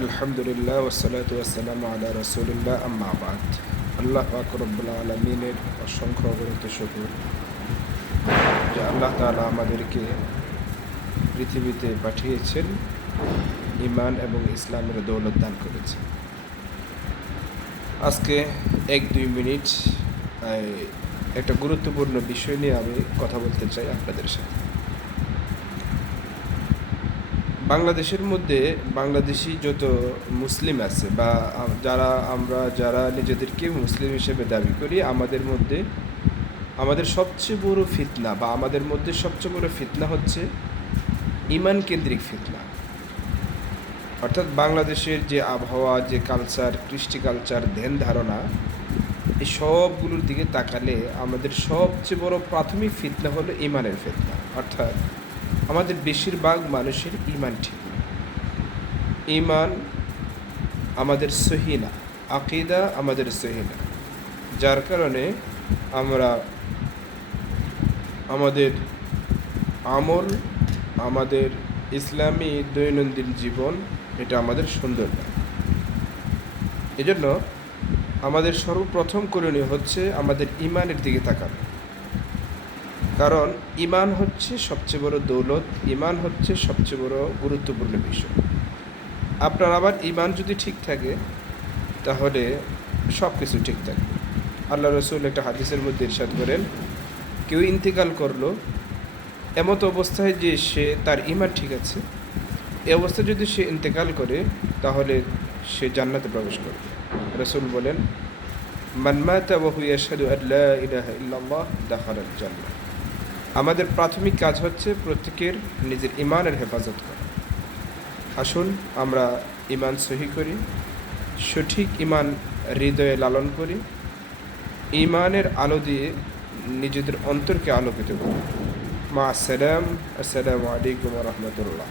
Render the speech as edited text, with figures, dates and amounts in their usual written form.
আলহামদুলিল্লাহ ওয়াসসালাতু ওয়াসসালামু আলা রাসূলিল্লাহ আম্মা বাদ। আল্লাহ পাক রব্বুল আলামিনের অসংখ্য অগণিত শুকর যে আল্লাহ তাআলা আমাদেরকে পৃথিবীতে পাঠিয়েছেন, ঈমান এবং ইসলামের দৌলত দান করেছেন। আজকে 1-2 মিনিট একটা গুরুত্বপূর্ণ বিষয় নিয়ে আমি কথা বলতে চাই আপনাদের সাথে। বাংলাদেশের মধ্যে বাংলাদেশি যত মুসলিম আছে বা যারা নিজেদেরকে মুসলিম হিসেবে দাবি করি, আমাদের সবচেয়ে বড় ফিতনা বা আমাদের মধ্যে সবচেয়ে বড় ফিতনা হচ্ছে ঈমান কেন্দ্রিক ফিতনা। অর্থাৎ বাংলাদেশের যে আবহাওয়া, যে কালচার, কৃষ্টি কালচার, ধ্যান ধারণা, এই সবগুলোর দিকে তাকালে আমাদের সবচেয়ে বড় প্রাথমিক ফিতনা হলো ঈমানের ফিতনা। অর্থাৎ আমাদের বেশিরভাগ মানুষের ঈমান ঠিক না। ঈমান আমাদের সহি না, আকীদা আমাদের সহি না, যার কারণে আমরা আমাদের আমল, আমাদের ইসলামী দৈনন্দিন জীবন, এটা আমাদের সুন্দর না। এজন্য আমাদের সর্বপ্রথম করণীয় হচ্ছে আমাদের ঈমানের দিকে তাকানো। কারণ ঈমান হচ্ছে সবচেয়ে বড় দৌলত, ঈমান হচ্ছে সবচেয়ে বড় গুরুত্বপূর্ণ বিষয়। আপনার আবার ঈমান যদি ঠিক থাকে তাহলে সব কিছু ঠিক থাকবে। আল্লাহ রসুল একটা হাদিসের মধ্যে ইরশাদ করেন, কেউ ইন্তেকাল করলো এমত অবস্থায় যে তার ঈমান ঠিক আছে, এই অবস্থায় যদি সে ইন্তেকাল করে তাহলে সে জান্নাতে প্রবেশ করবে। রসুল বলেন, মান মাতা ওয়া হুয়া ইয়াশহাদু আন লা ইলাহা ইল্লাল্লাহ দাখালাল জান্নাহ। আমাদের প্রাথমিক কাজ হচ্ছে প্রত্যেকের নিজের ঈমানের হেফাজত করা। আসুন আমরা ঈমান সহি করি, সঠিক ঈমান হৃদয়ে লালন করি, ঈমানের আলো দিয়ে নিজেদের অন্তরকে আলোকিত করি। মা আসসালাম, আসসালামু আলাইকুম ওয়া রাহমাতুল্লাহ।